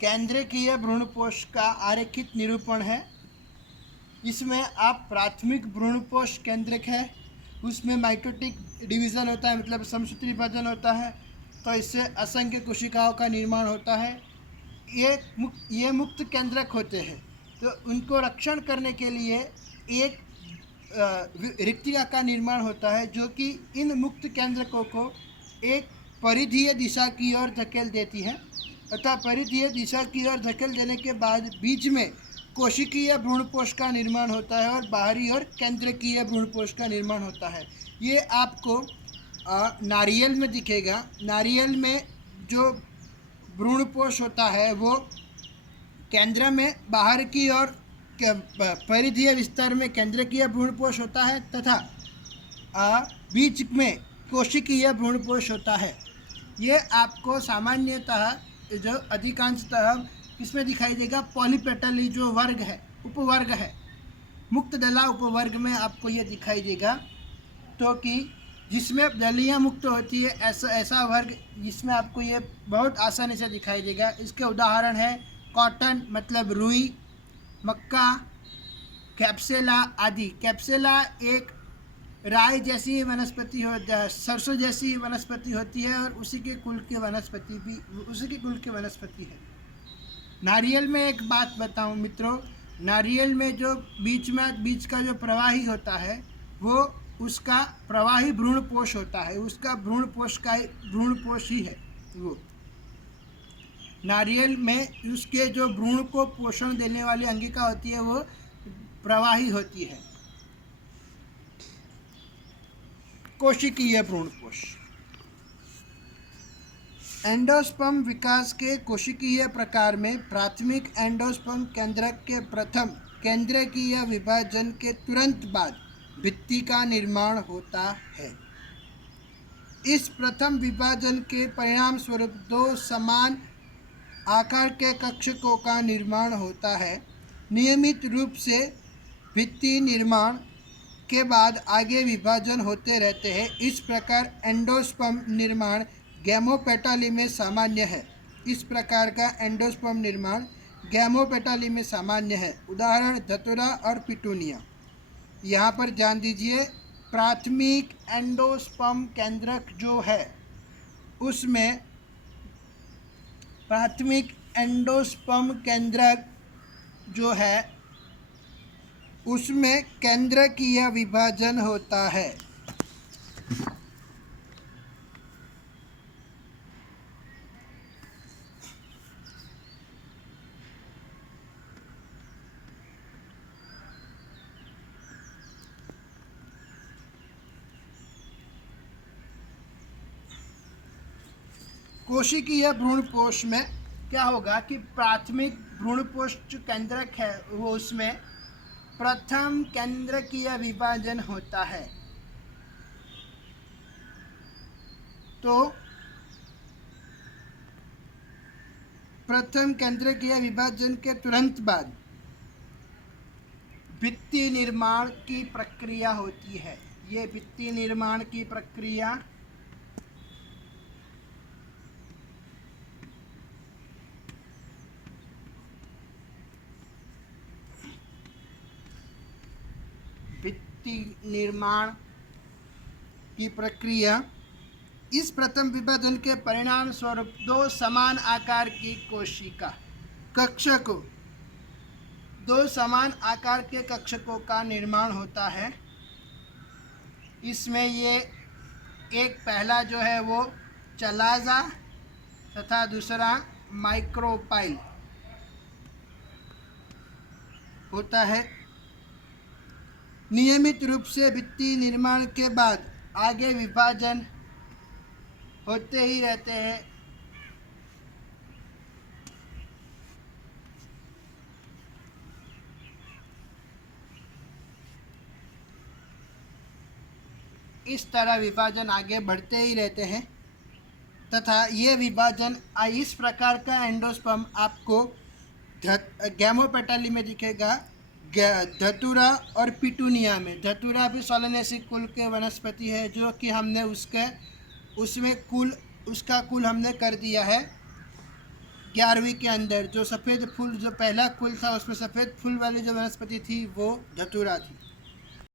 केंद्रकीय भ्रूणपोष का आरेखित निरूपण है। इसमें आप प्राथमिक भ्रूणपोष केंद्रक है, उसमें माइटोटिक डिवीज़न होता है, मतलब समसूत्री विभाजन होता है, तो इससे असंख्य कोशिकाओं का निर्माण होता है। ये मुक्त केंद्रक होते हैं, तो उनको रक्षण करने के लिए एक रिक्तिका का निर्माण होता है, जो कि इन मुक्त केंद्रकों को एक परिधीय दिशा की ओर धकेल देती है तथा परिधीय दिशा की ओर धकेल देने के बाद बीच में कोशिकीय भ्रूणपोष का निर्माण होता है और बाहरी ओर केंद्रकीय भ्रूणपोष का निर्माण होता है। ये आपको नारियल में दिखेगा। नारियल में जो भ्रूणपोष होता है वो केंद्र में बाहर की ओर परिधीय विस्तार में केंद्रकीय भ्रूणपोष होता है तथा बीच में कोशिकीय भ्रूणपोष होता है। ये आपको सामान्यतः जो अधिकांशतः इसमें दिखाई देगा पॉलीपेटली जो वर्ग है, उपवर्ग है, मुक्त दला उपवर्ग में आपको ये दिखाई देगा। तो कि जिसमें दलियाँ मुक्त होती है, ऐसा वर्ग जिसमें आपको ये बहुत आसानी से दिखाई देगा। इसके उदाहरण है कॉटन मतलब रुई, मक्का, कैप्सेला आदि। कैप्सेला एक राई जैसी वनस्पति सरसों जैसी वनस्पति होती है और उसी के कुल की वनस्पति है। नारियल में एक बात बताऊं मित्रों, नारियल में जो बीच का जो प्रवाही होता है वो उसका प्रवाही भ्रूणपोष होता है, उसका भ्रूणपोष ही है वो। नारियल में उसके जो भ्रूण को पोषण देने वाली अंगिका होती है वो प्रवाही होती है। कोशिकीय भ्रूणपोष। एंडोस्पर्म विकास के कोशिकीय प्रकार में प्राथमिक एंडोस्पर्म केंद्रक के प्रथम केंद्रकीय विभाजन के तुरंत बाद भित्ति का निर्माण होता है। इस प्रथम विभाजन के परिणाम स्वरूप दो समान आकार के कक्षकों का निर्माण होता है। नियमित रूप से भित्ति निर्माण के बाद आगे विभाजन होते रहते हैं। इस प्रकार एंडोस्पर्म निर्माण गैमोपेटाली में सामान्य है। इस प्रकार का एंडोस्पर्म निर्माण गैमोपेटाली में सामान्य है। उदाहरण धतूरा और पिटूनिया। यहाँ पर ध्यान दीजिए, प्राथमिक एंडोस्पर्म केंद्रक जो है उसमें प्राथमिक एंडोस्पर्म केंद्रक जो है उसमें केंद्रकीय विभाजन होता है। कोशिकीय भ्रूणपोष में क्या होगा कि प्राथमिक भ्रूणपोष जो केंद्रक है वो उसमें प्रथम केंद्रकीय विभाजन होता है। तो प्रथम केंद्रकीय विभाजन के तुरंत बाद भित्ति निर्माण की प्रक्रिया होती है। ये भित्ति निर्माण की प्रक्रिया इस प्रथम विभाजन के परिणाम स्वरूप दो समान आकार की कोशिका कक्षकों दो समान आकार के कक्षकों का निर्माण होता है। इसमें ये एक पहला जो है वो चलाजा तथा दूसरा माइक्रोपाइल होता है। नियमित रूप से भित्ति निर्माण के बाद आगे विभाजन होते ही रहते हैं। इस तरह विभाजन आगे बढ़ते ही रहते हैं तथा ये विभाजन इस प्रकार का एंडोस्पर्म आपको गैमोपेटाली में दिखेगा, धतूरा और पिटूनिया में। धतूरा भी सोलेनेसी कुल के वनस्पति है, जो कि हमने उसका कुल हमने कर दिया है 11वीं के अंदर जो सफ़ेद फूल, जो पहला फूल था उसमें सफ़ेद फूल वाली जो वनस्पति थी वो धतूरा थी।